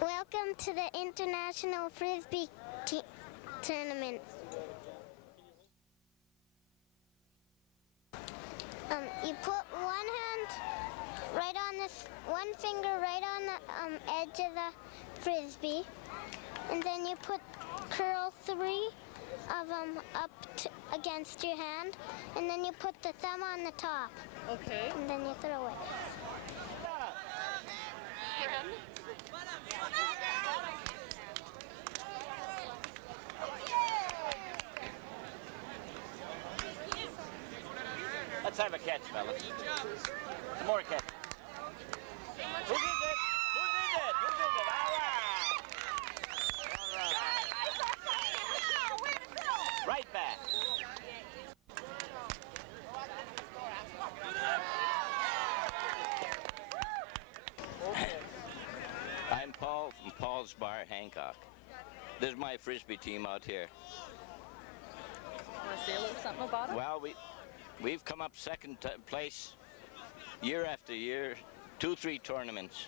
Welcome to the International Frisbee Tournament. You put one hand right on this, one finger right on the edge of the Frisbee, and then you put curl 3 of them up against your hand, and then you put the thumb on the top. Okay. And then you throw it. Let's have a catch, fellas. Some more catch. Who did it? Who did it? Who did it? All right. Right back. I'm Paul from Paul's Bar, Hancock. This is my Frisbee team out here. Want to say a little something about it? Well, we've come up second place year after year, 2-3 tournaments.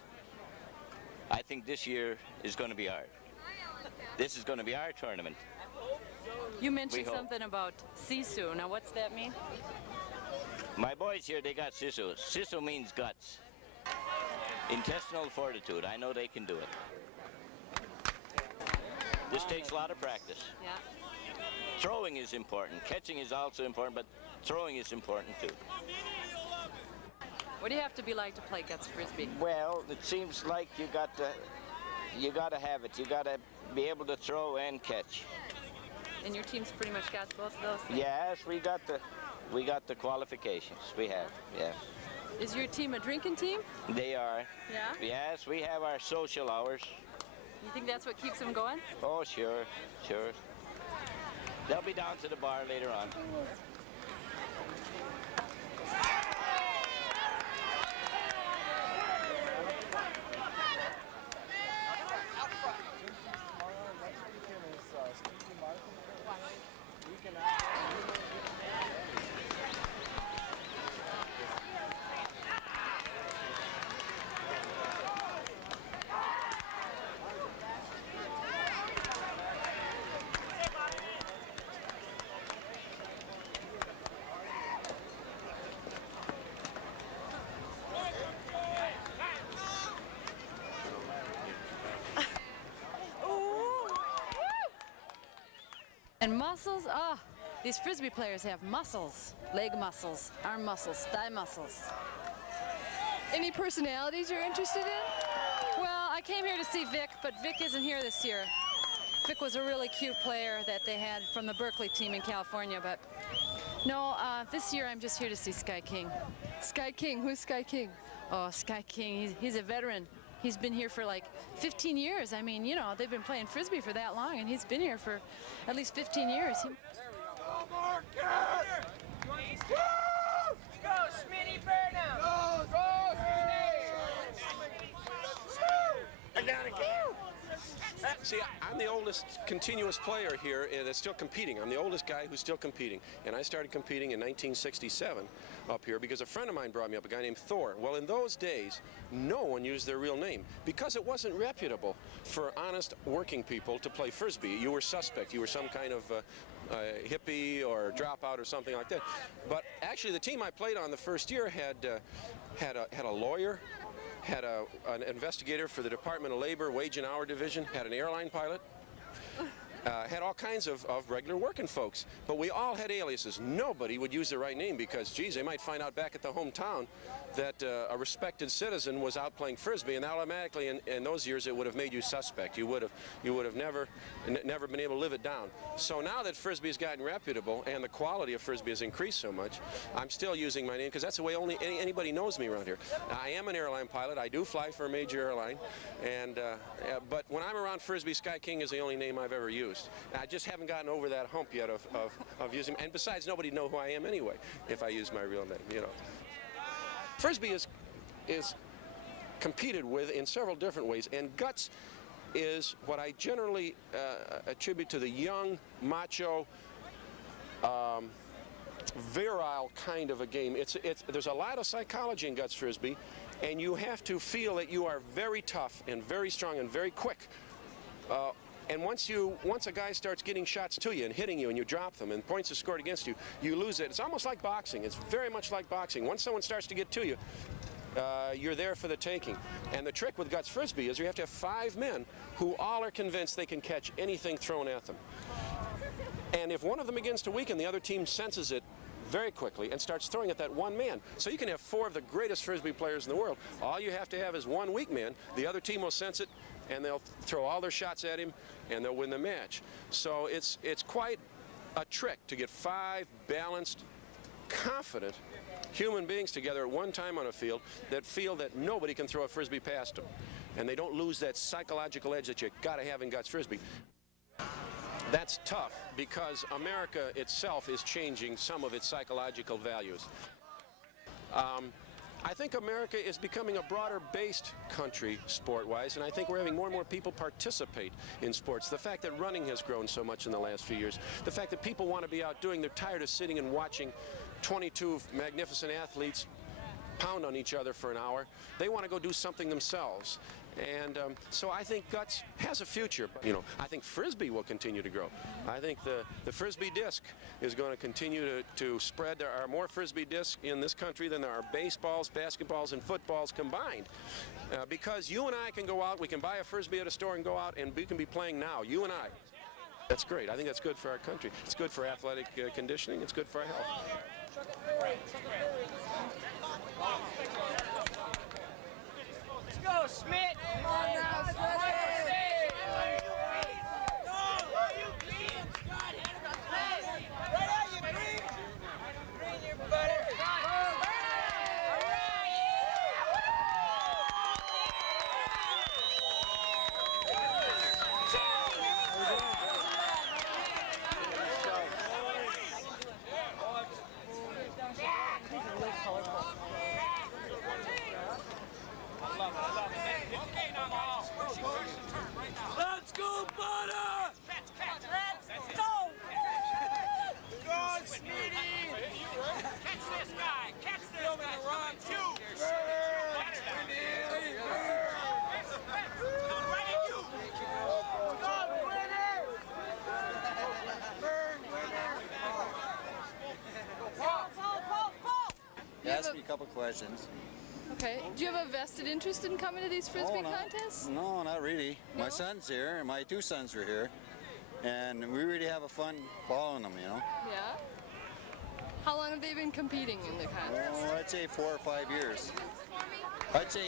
I think this year is going to be ours. This is going to be our tournament. You mentioned something about sisu. Now, what's that mean? My boys here, they got sisu. Sisu means guts. Intestinal fortitude. I know they can do it. This takes a lot of practice. Yeah. Throwing is important. Catching is also important, but throwing is important too. What do you have to be like to play guts frisbee? Well, it seems like you got to have it. You got to be able to throw and catch. And your team's pretty much got both of those things? Yes, we got the qualifications. We have, yeah. Is your team a drinking team? They are. Yeah? Yes, we have our social hours. You think that's what keeps them going? Oh, sure. They'll be down to the bar later on. And muscles, these Frisbee players have muscles. Leg muscles, arm muscles, thigh muscles. Any personalities you're interested in? Well, I came here to see Vic, but Vic isn't here this year. Vic was a really cute player that they had from the Berkeley team in California, but no, this year I'm just here to see Sky King. Sky King, who's Sky King? Oh, Sky King, he's a veteran. He's been here for like 15 years. I mean, you know, they've been playing Frisbee for that long, and he's been here for at least 15 years. Go, Smitty Burnham! Go, I got it. See, I'm the oldest continuous player here that's still competing. I'm the oldest guy who's still competing. And I started competing in 1967 up here because a friend of mine brought me up, a guy named Thor. Well, in those days, no one used their real name because it wasn't reputable for honest working people to play Frisbee. You were suspect. You were some kind of hippie or dropout or something like that. But actually, the team I played on the first year had a lawyer, had an investigator for the Department of Labor Wage and Hour Division, had an airline pilot, had all kinds of regular working folks, but we all had aliases. Nobody would use their right name because, geez, they might find out back at the hometown that a respected citizen was out playing Frisbee, and automatically in those years it would have made you suspect. You would have never been able to live it down. So now that Frisbee's gotten reputable and the quality of Frisbee has increased so much, I'm still using my name because that's the way anybody knows me around here. Now, I am an airline pilot. I do fly for a major airline, and but when I'm around Frisbee, Sky King is the only name I've ever used. I just haven't gotten over that hump yet of using. And besides, nobody know who I am anyway if I use my real name. You know, Frisbee is competed with in several different ways, and guts is what I generally attribute to the young, macho, virile kind of a game. There's a lot of psychology in guts Frisbee, and you have to feel that you are very tough and very strong and very quick. And once a guy starts getting shots to you and hitting you and you drop them and points are scored against you, you lose it. It's almost like boxing. It's very much like boxing. Once someone starts to get to you, you're there for the taking. And the trick with guts Frisbee is you have to have 5 men who all are convinced they can catch anything thrown at them. And if one of them begins to weaken, the other team senses it very quickly and starts throwing at that one man. So you can have 4 of the greatest Frisbee players in the world. All you have to have is one weak man. The other team will sense it, and they'll throw all their shots at him, and they'll win the match. So it's quite a trick to get 5 balanced, confident human beings together at one time on a field that feel that nobody can throw a Frisbee past them. And they don't lose that psychological edge that you got to have in guts Frisbee. That's tough because America itself is changing some of its psychological values. I think America is becoming a broader-based country sport-wise, and I think we're having more and more people participate in sports. The fact that running has grown so much in the last few years, the fact that people want to be out doing, they're tired of sitting and watching 22 magnificent athletes pound on each other for an hour. They want to go do something themselves. And so I think guts has a future. You know, I think Frisbee will continue to grow. I think the Frisbee disc is going to continue to spread. There are more Frisbee discs in this country than there are baseballs, basketballs, and footballs combined. Because you and I can go out, we can buy a Frisbee at a store and go out, and we can be playing now, you and I. That's great. I think that's good for our country. It's good for athletic conditioning. It's good for our health. Let's go, Smith! Come on now, Smith! Let's go, Butter! Let's go! Go, Smitty! Catch this guy! Catch this guy! Run, two! Ask me a couple questions. Okay. Do you have a vested interest in coming to these Frisbee contests? No, not really. No? My son's here, and my 2 sons are here, and we really have a fun following them, you know. Yeah? How long have they been competing in the contest? Oh, I'd say 4 or 5 years. I'd say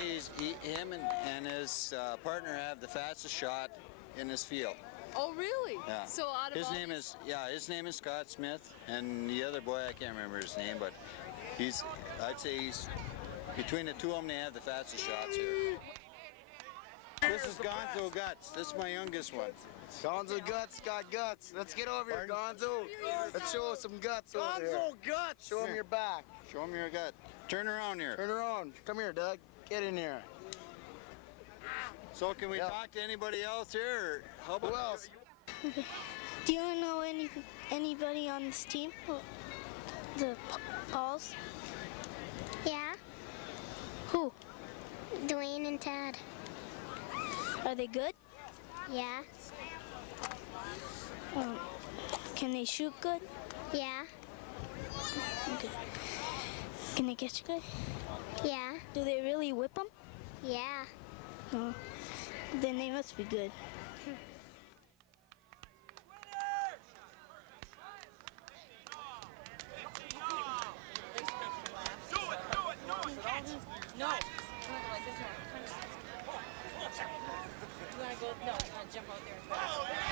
him and his partner have the fastest shot in this field. Oh, really? Yeah. So out of his all name these... his name is Scott Smith, and the other boy, I can't remember his name, but I'd say he's, between the 2 of them, they have the fastest shots here. This is Gonzo Guts. This is my youngest one. Gonzo Guts got guts. Let's get over here, Gonzo. Let's show some guts over here. Gonzo Guts! Show him your back. Show him your gut. Turn around here. Turn around. Come here, Doug. Get in here. So can we talk to anybody else here? Or how about Who else? Do you know anybody on this team? The Pauls? Yeah. Who? Dwayne and Tad. Are they good? Yeah. Can they shoot good? Yeah. Okay. Can they catch good? Yeah. Do they really whip them? Yeah. Oh. Then they must be good. to jump out there and